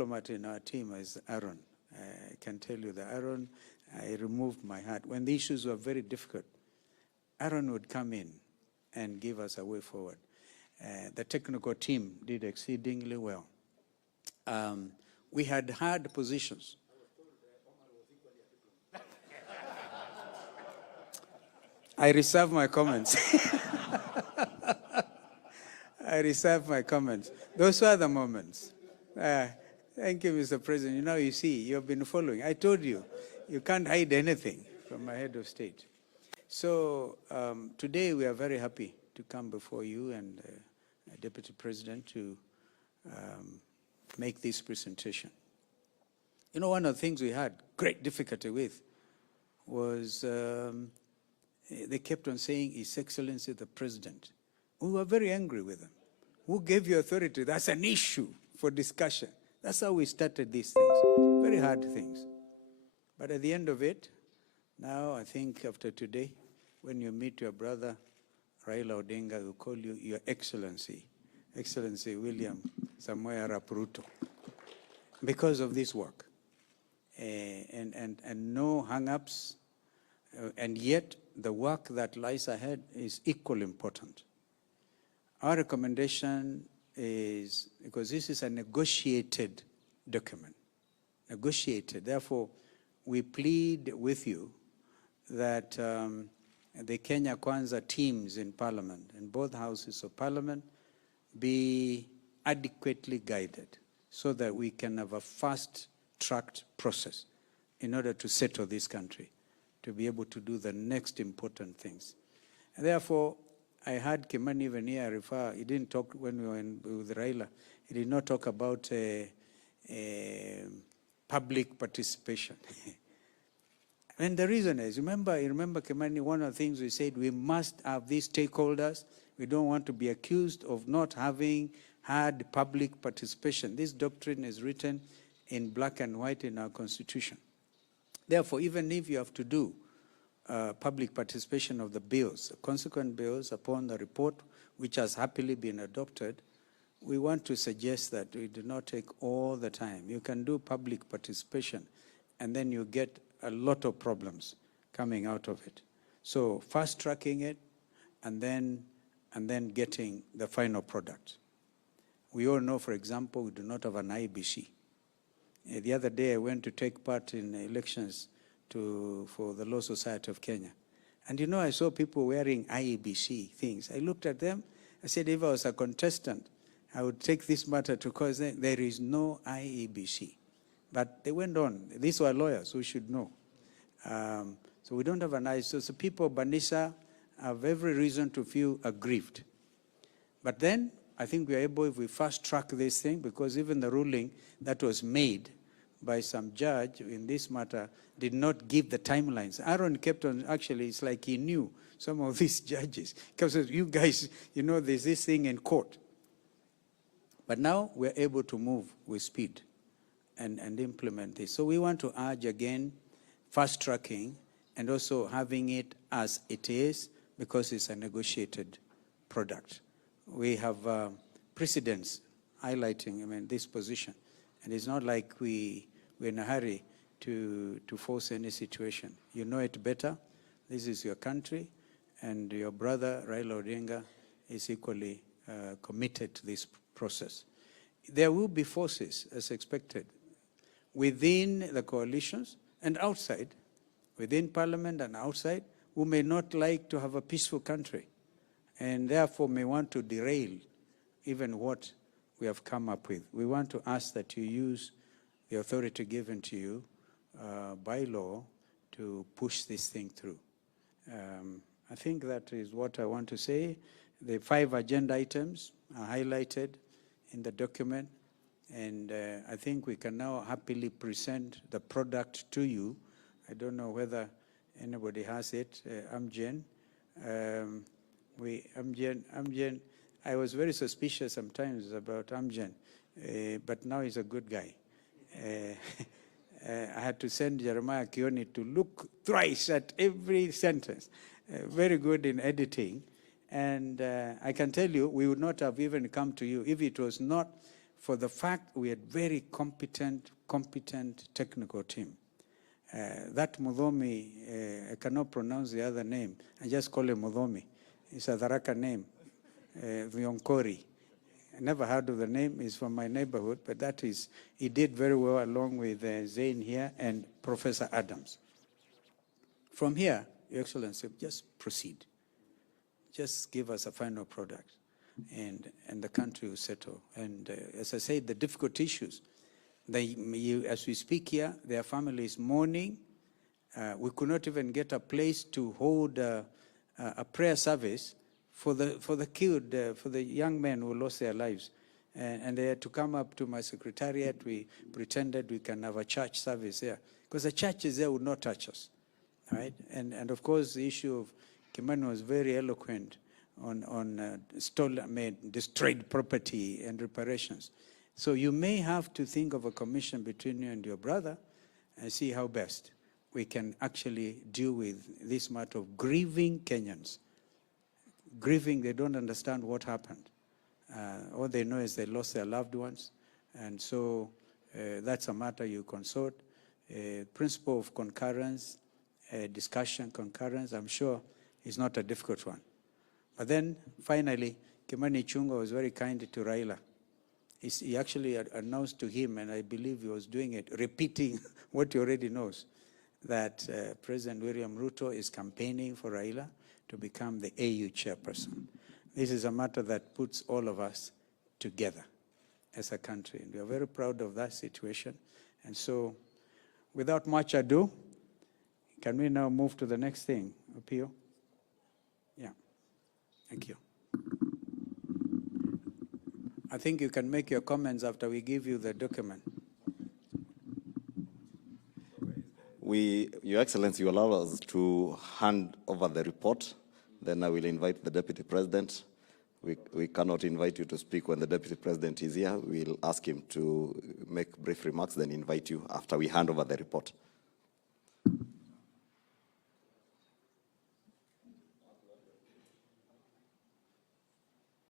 diplomat in our team is Aaron. I can tell you that Aaron, I removed my hat. When the issues were very difficult, Aaron would come in and give us a way forward. The technical team did exceedingly well. We had hard positions. I reserve my comments. I reserve my comments. Those were the moments. Thank you, Mr. President. You know, you see, you've been following. I told you, you can't hide anything from a head of state. So today we are very happy to come before you and Deputy President to make this presentation. You know, one of the things we had great difficulty with was they kept on saying, His Excellency the President. We were very angry with them. Who gave you authority? That's an issue for discussion. That's how we started these things. Very hard things. But at the end of it, now I think after today, when you meet your brother, Raila Odinga, will call you Your Excellency, Excellency William Samoei Arap Ruto, because of this work. And no hang-ups, and yet the work that lies ahead is equally important. Our recommendation is, because this is a negotiated document, negotiated. Therefore, we plead with you that the Kenya Kwanza teams in Parliament, in both houses of Parliament, be adequately guided so that we can have a fast-tracked process in order to settle this country, to be able to do the next important things. And therefore, I heard Kimani even here refer, he didn't talk when we were with Raila, he did not talk about public participation. And the reason is, you remember Kimani, one of the things we said, we must have these stakeholders. We don't want to be accused of not having had public participation. This doctrine is written in black and white in our Constitution. Therefore, even if you have to do public participation of the bills, consequent bills upon the report, which has happily been adopted, we want to suggest that we do not take all the time. You can do public participation, and then you get a lot of problems coming out of it. So fast-tracking it, and then getting the final product. We all know, for example, we do not have an IBC. The other day, I went to take part in elections for the Law Society of Kenya. And you know, I saw people wearing IEBC things. I looked at them. I said, if I was a contestant, I would take this matter to court. There is no IEBC. But they went on. These were lawyers who should know. So we don't have an IEBC. So people of Banisa have every reason to feel aggrieved. But then, I think we are able, if we fast track this thing, because even the ruling that was made by some judge in this matter did not give the timelines. Aaron kept on, actually, it's like he knew some of these judges. Because you guys, you know, there's this thing in court. But now we're able to move with speed and implement this. So we want to urge again, fast tracking and also having it as it is, because it's a negotiated product. We have precedents highlighting, this position. And it's not like we're in a hurry to force any situation. You know it better. This is your country, and your brother, Raila Odinga, is equally committed to this process. There will be forces, as expected, within the coalitions and outside, within Parliament and outside, who may not like to have a peaceful country, and therefore may want to derail even what we have come up with. We want to ask that you use the authority given to you by law to push this thing through. I think that is what I want to say. The 5 agenda items are highlighted in the document, and I think we can now happily present the product to you. I don't know whether anybody has it. Amgen. Amgen, I was very suspicious sometimes about Amgen, but now he's a good guy. I had to send Jeremiah Kioni to look thrice at every sentence. Very good in editing. And I can tell you, we would not have even come to you if it was not for the fact we had very competent technical team. That Mudhomi, I cannot pronounce the other name. I just call him Mudhomi. It's a Tharaka name, Vionkori. I never heard of the name. He's from my neighborhood, but that is, he did very well along with Zain here and Professor Adams. From here, Your Excellency, just proceed. Just give us a final product, and the country will settle. And as I said, the difficult issues, as we speak here, their family is mourning. We could not even get a place to hold a prayer service for the killed, for the young men who lost their lives. And they had to come up to my secretariat. We pretended we can have a church service there, because the churches there would not touch us, right? And of course, the issue of Kimani was very eloquent on destroyed property and reparations. So you may have to think of a commission between you and your brother and see how best we can actually deal with this matter of grieving Kenyans. Grieving, they don't understand what happened. All they know is they lost their loved ones. And so that's a matter you consort. Principle of concurrence, discussion, concurrence, I'm sure is not a difficult one. But then finally, Kimani Ichungwah was very kind to Raila. He actually announced to him, and I believe he was doing it, repeating what he already knows, that President William Ruto is campaigning for Raila to become the AU chairperson. This is a matter that puts all of us together as a country. And we are very proud of that situation. And so, without much ado, can we now move to the next thing, Opio? Yeah, thank you. I think you can make your comments after we give you the document. Your Excellency, you allow us to hand over the report. Then I will invite the Deputy President. We cannot invite you to speak when the Deputy President is here. We'll ask him to make brief remarks, then invite you after we hand over the report.